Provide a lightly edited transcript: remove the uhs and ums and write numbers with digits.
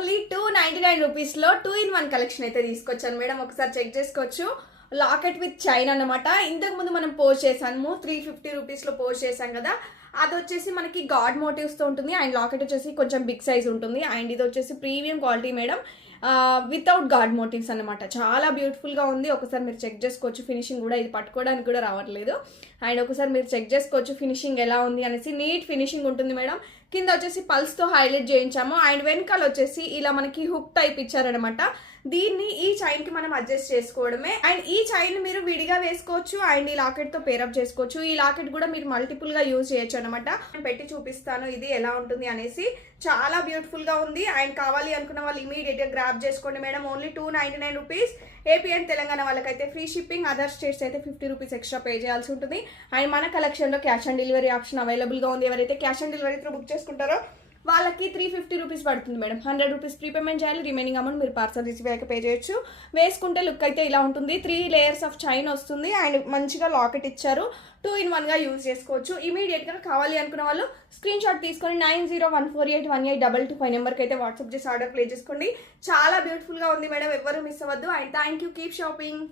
Only 299 రూపీస్లో 2-in-1 collection అయితే తీసుకొచ్చాను మేడం. ఒకసారి చెక్ చేసుకోవచ్చు. లాకెట్ విత్ చైన్ అనమాట. ఇంతకుముందు మనం పోస్ట్ చేసాము 350 రూపీస్లో పోస్ట్ చేసాం కదా. అది వచ్చేసి మనకి గాడ్ మోటివ్స్తో ఉంటుంది. అండ్ లాకెట్ వచ్చేసి కొంచెం బిగ్ సైజ్ ఉంటుంది. అండ్ ఇది వచ్చేసి premium quality madam, without god motives అనమాట. చాలా బ్యూటిఫుల్గా ఉంది. ఒకసారి మీరు చెక్ చేసుకోవచ్చు. ఫినిషింగ్ కూడా ఇది పట్టుకోవడానికి కూడా రావట్లేదు. అండ్ ఒకసారి మీరు చెక్ చేసుకోవచ్చు ఫినిషింగ్ ఎలా ఉంది అనేసి. నీట్ ఫినిషింగ్ ఉంటుంది మేడం. కింద వచ్చేసి పల్స్తో హైలైట్ చేయించాము. అండ్ వెనకాల వచ్చేసి ఇలా మనకి హుక్ టైప్ ఇచ్చారనమాట. దీన్ని ఈ చైన్కి మనం అడ్జస్ట్ చేసుకోవడమే. అండ్ ఈ చైన్ మీరు విడిగా వేసుకోవచ్చు అండ్ ఈ లాకెట్తో పేరప్ చేసుకోవచ్చు. ఈ లాకెట్ కూడా మీరు మల్టిపుల్గా యూజ్ చేయొచ్చు అనమాట. నేను పెట్టి చూపిస్తాను ఇది ఎలా ఉంటుంది అనేసి. చాలా బ్యూటిఫుల్గా ఉంది. అండ్ కావాలి అనుకున్న వాళ్ళు ఇమీడియట్గా గ్రాప్ చేసుకోండి madam. Only 299 rupees. AP and Telangana వాళ్ళకైతే ఫ్రీ షిప్పింగ్, అదర్ స్టేట్స్ అయితే 50 రూపీస్ ఎక్స్ట్రా పే చేయాల్సి ఉంటుంది. అండ్ మన కలెక్షన్లో క్యాష్ ఆన్ డెలివరీ ఆప్షన్ అవైలబుల్గా ఉంది. ఎవరైతే క్యాష్ ఆన్ డెలివరీతో బుక్ చేసుకుంటారో వాళ్ళకి 350 రూపీస్ పడుతుంది మేడం. 100 రూపీస్ ప్రీపేమెంట్ చేయాలి. రిమైనింగ్ అమౌంట్ మీరు పార్సల్ రిసీవ్ అయ్యాక పే చేయొచ్చు. వేసుకుంటే లుక్ అయితే ఇలా ఉంటుంది. 3 లేయర్స్ ఆఫ్ చైన్ వస్తుంది. అండ్ మంచిగా లాకెట్ ఇచ్చారు. 2-in-1గా యూజ్ చేసుకోవచ్చు. ఇమీడియట్గా కావాలి అనుకున్న వాళ్ళు స్క్రీన్ షాట్ తీసుకొని 9014818225 నెంబర్కి అయితే వాట్సాప్ చేసి ఆర్డర్ ప్లేస్ చేసుకోండి. చాలా బ్యూటిఫుల్గా ఉంది మేడం. ఎవరు మిస్ అవ్వద్దు. And thank you. Keep shopping.